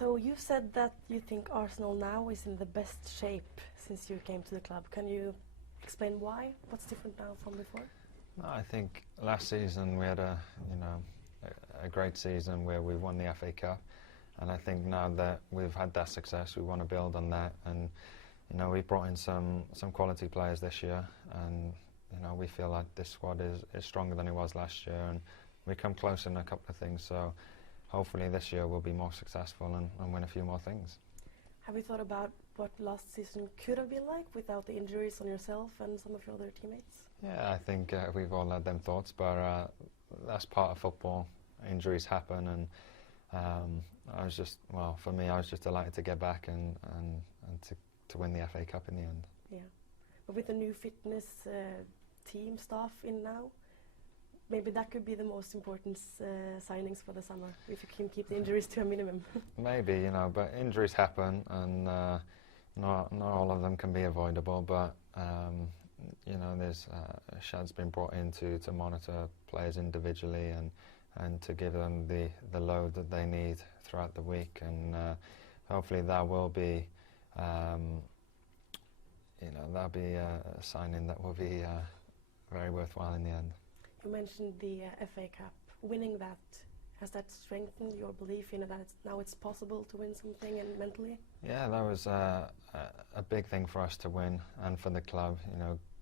So you said that you think Arsenal now is in the best shape since you came to the club. Can you explain why? What's different now from before? No, I think last season we had a great season where we won the FA Cup, and I think now that we've had that success, we want to build on that. And we brought in some quality players this year, and we feel like this squad is stronger than it was last year, and we come close in a couple of things. So hopefully this year we'll be more successful and win a few more things. Have you thought about what last season could have been like without the injuries on yourself and some of your other teammates? Yeah, I think we've all had them thoughts, but that's part of football. Injuries happen, and for me, I was just delighted to get back and to win the FA Cup in the end. Yeah, but with the new fitness team staff in now, maybe that could be the most important signings for the summer, if you can keep the injuries to a minimum. Maybe, but injuries happen, and not all of them can be avoidable, but there's Shad's been brought in to monitor players individually and to give them the load that they need throughout the week, and hopefully that will be that'll be a signing that will be very worthwhile in the end. You mentioned the FA Cup. Winning that, has that strengthened your belief in it, that now it's possible to win something and mentally? Yeah, that was a big thing for us to win, and for the club,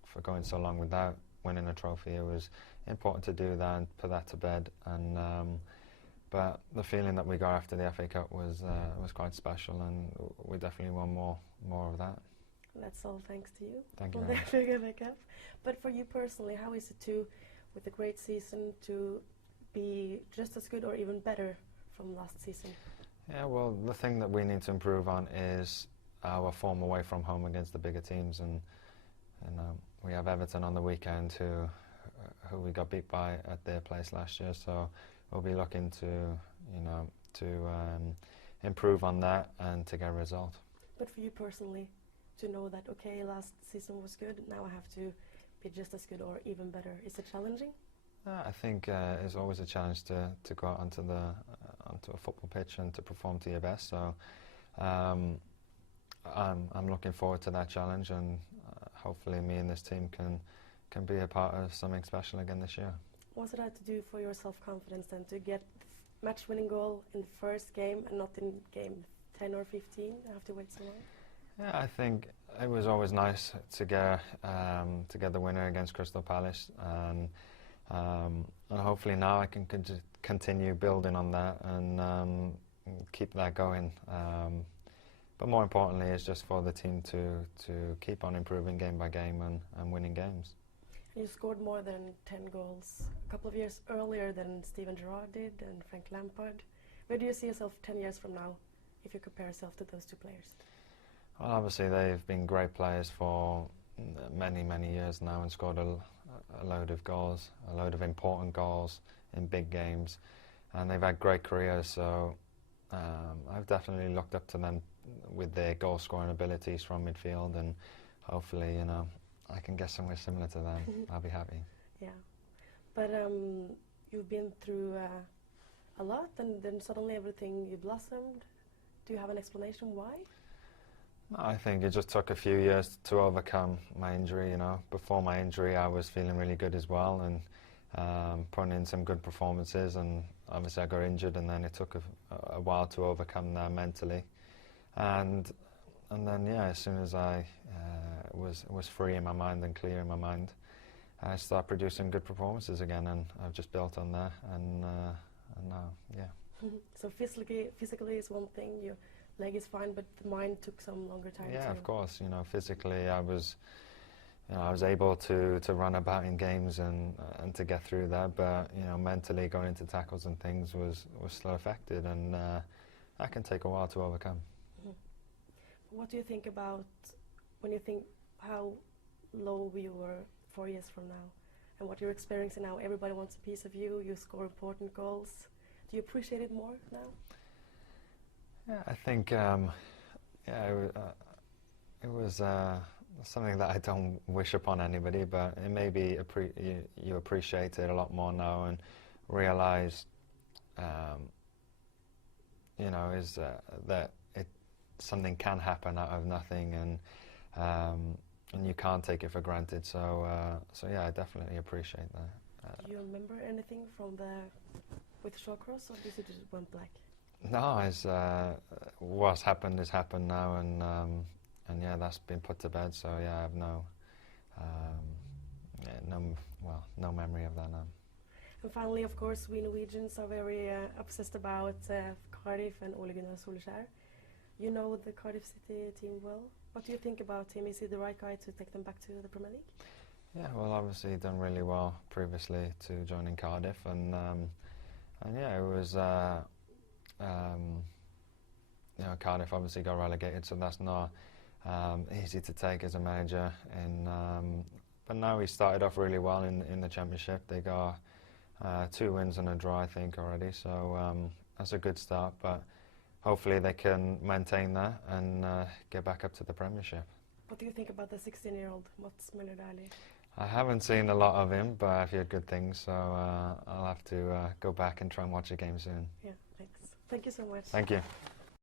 for going so long without winning a trophy. It was important to do that and put that to bed. And but the feeling that we got after the FA Cup was quite special, and we definitely want more of that. That's all thanks to you. Thank you for very the FA Cup. But for you personally, how is it with a great season, to be just as good or even better from last season? Yeah, well, the thing that we need to improve on is our form away from home against the bigger teams, and we have Everton on the weekend who we got beat by at their place last year, so we'll be looking to improve on that and to get a result. But for you personally, to know that, okay, last season was good, now I have to be just as good or even better, is it challenging? I think it's always a challenge to go out onto a football pitch and to perform to your best. So I'm looking forward to that challenge, and hopefully me and this team can be a part of something special again this year. What's it had to do for your self-confidence then, to get match-winning goal in the first game and not in game 10 or 15? I have to wait so long. Yeah, I think it was always nice to get the winner against Crystal Palace, and hopefully now I can continue building on that and keep that going. But more importantly, it's just for the team to keep on improving game by game and winning games. You scored more than 10 goals a couple of years earlier than Steven Gerrard did and Frank Lampard. Where do you see yourself 10 years from now, if you compare yourself to those two players? Well, obviously they've been great players for many, many years now and scored a load of goals, a load of important goals in big games, and they've had great careers, so I've definitely looked up to them with their goal scoring abilities from midfield, and hopefully I can get somewhere similar to them. I'll be happy. Yeah, but you've been through a lot, and then suddenly everything, you blossomed. Do you have an explanation why? I think it just took a few years to overcome my injury. Before my injury I was feeling really good as well, and putting in some good performances, and obviously I got injured, and then it took a while to overcome that mentally, and then as soon as I was free in my mind and clear in my mind, I started producing good performances again, and I've just built on that, and now, yeah. So physically is one thing, your leg is fine, but the mind took some longer time. Yeah, of course. Physically I was able to run about in games and to get through that, but mentally going into tackles and things was still affected, and that can take a while to overcome. What do you think about when you think how low you were 4 years from now, and what you're experiencing now? Everybody wants a piece of you. You score important goals. Do you appreciate it more now? Yeah, I think it was something that I don't wish upon anybody, but it maybe you appreciate it a lot more now and realise you know, is that something can happen out of nothing, and you can't take it for granted. So yeah, I definitely appreciate that. Do you remember anything from with shortcross, or did you just went black? No, it's what's happened has happened now, and yeah, that's been put to bed. So yeah, I have no memory of that now. And finally, of course, we Norwegians are very obsessed about Cardiff and Ole Gunnar Solskjær. You know the Cardiff City team well. What do you think about him? Is he the right guy to take them back to the Premier League? Yeah, well, obviously he'd done really well previously to joining Cardiff, and yeah, it was you know, Cardiff obviously got relegated, so that's not easy to take as a manager. And but now he started off really well in the Championship. They got 2 wins and a draw, I think, already. So that's a good start. But hopefully they can maintain that and get back up to the Premiership. What do you think about the 16-year-old Mats Møller-Dæhlie? I haven't seen a lot of him, but I've heard good things. So I'll have to go back and try and watch a game soon. Yeah, thanks. Thank you so much. Thank you.